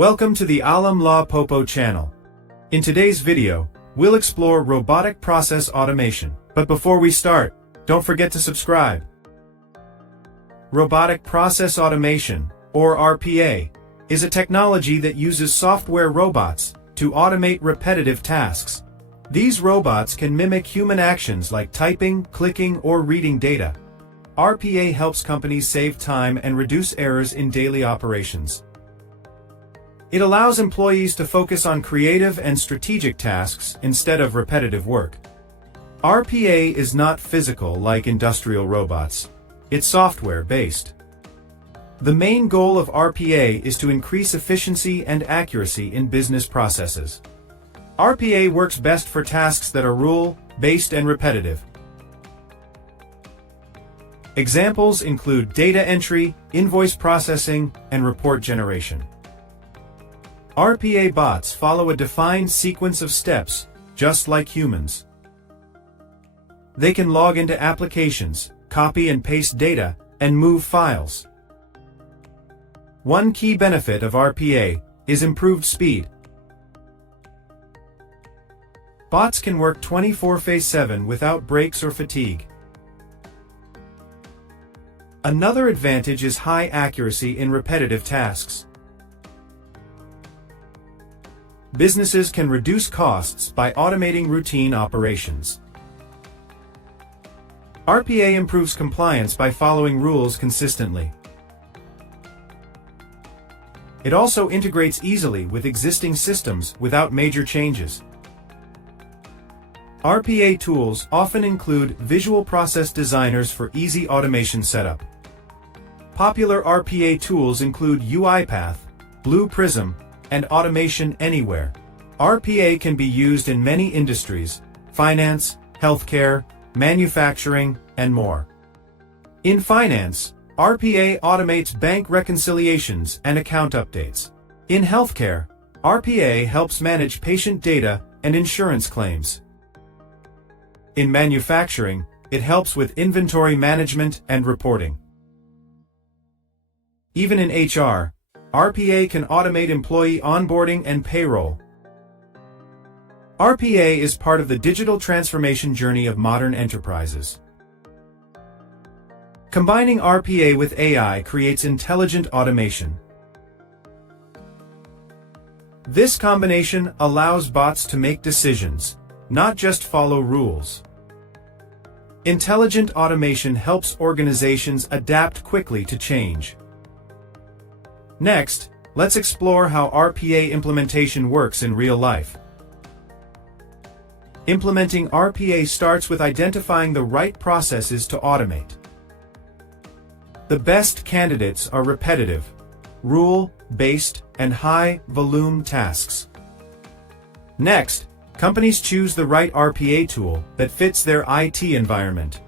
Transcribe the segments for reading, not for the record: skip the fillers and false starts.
Welcome to the Lawe Popo channel. In today's video, we'll explore robotic process automation. But before we start, don't forget to subscribe. Robotic Process Automation, or RPA, is a technology that uses software robots to automate repetitive tasks. These robots can mimic human actions like typing, clicking, or reading data. RPA helps companies save time and reduce errors in daily operations. It allows employees to focus on creative and strategic tasks instead of repetitive work. RPA is not physical like industrial robots. It's software-based. The main goal of RPA is to increase efficiency and accuracy in business processes. RPA works best for tasks that are rule-based and repetitive. Examples include data entry, invoice processing, and report generation. RPA bots follow a defined sequence of steps, just like humans. They can log into applications, copy and paste data, and move files. One key benefit of RPA is improved speed. Bots can work 24/7 without breaks or fatigue. Another advantage is high accuracy in repetitive tasks. Businesses can reduce costs by automating routine operations. RPA improves compliance by following rules consistently. It also integrates easily with existing systems without major changes. RPA tools often include visual process designers for easy automation setup. Popular RPA tools include UiPath, Prism, and Automation Anywhere. RPA can be used in many industries: finance, healthcare, manufacturing, and more. In finance, RPA automates bank reconciliations and account updates. In healthcare, RPA helps manage patient data and insurance claims. In manufacturing, it helps with inventory management and reporting. Even in HR, RPA can automate employee onboarding and payroll. RPA is part of the digital transformation journey of modern enterprises. Combining RPA with AI creates intelligent automation. This combination allows bots to make decisions, not just follow rules. Intelligent automation helps organizations adapt quickly to change. Next, let's explore how RPA implementation works in real life. Implementing RPA starts with identifying the right processes to automate. The best candidates are repetitive, rule-based, and high-volume tasks. Next, companies choose the right RPA tool that fits their IT environment.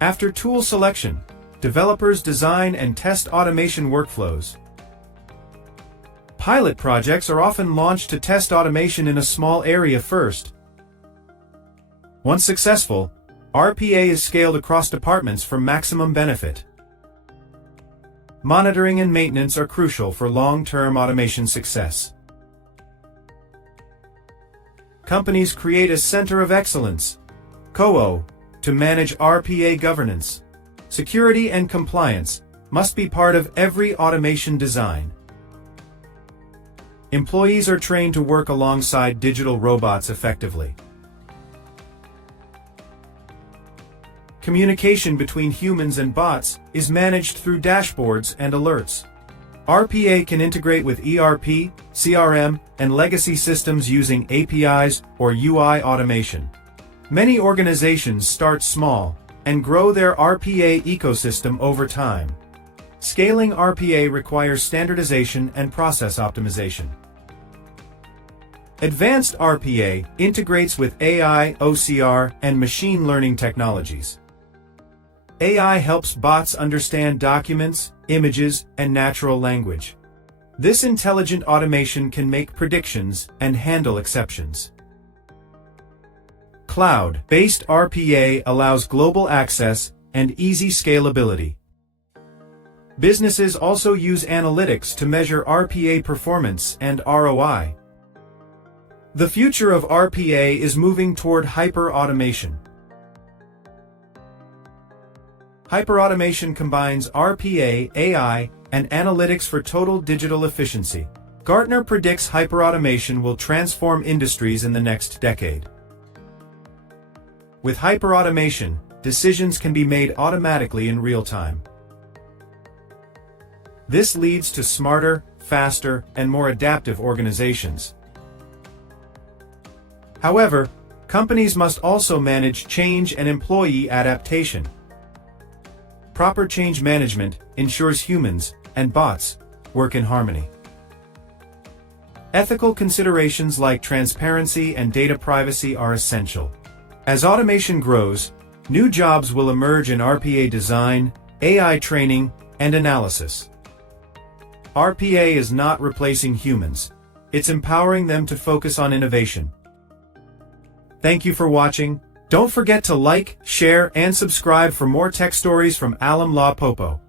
After tool selection, developers design and test automation workflows. Pilot projects are often launched to test automation in a small area first. Once successful, RPA is scaled across departments for maximum benefit. Monitoring and maintenance are crucial for long-term automation success. Companies create a Center of Excellence, COO, to manage RPA governance. Security and compliance must be part of every automation design. Employees are trained to work alongside digital robots effectively. Communication between humans and bots is managed through dashboards and alerts. RPA can integrate with ERP, CRM, and legacy systems using APIs or UI automation. Many organizations start small and grow their RPA ecosystem over time. Scaling RPA requires standardization and process optimization. Advanced RPA integrates with AI, OCR, and machine learning technologies. AI helps bots understand documents, images, and natural language. This intelligent automation can make predictions and handle exceptions. Cloud-based RPA allows global access and easy scalability. Businesses also use analytics to measure RPA performance and ROI. The future of RPA is moving toward hyperautomation. Hyperautomation combines RPA, AI, and analytics for total digital efficiency. Gartner predicts hyperautomation will transform industries in the next decade. With hyperautomation, decisions can be made automatically in real time. This leads to smarter, faster, and more adaptive organizations. However, companies must also manage change and employee adaptation. Proper change management ensures humans and bots work in harmony. Ethical considerations like transparency and data privacy are essential. As automation grows, new jobs will emerge in RPA design, AI training, and analysis. RPA is not replacing humans. It's empowering them to focus on innovation. Thank you for watching. Don't forget to like, share, and subscribe for more tech stories from Lawe Popo.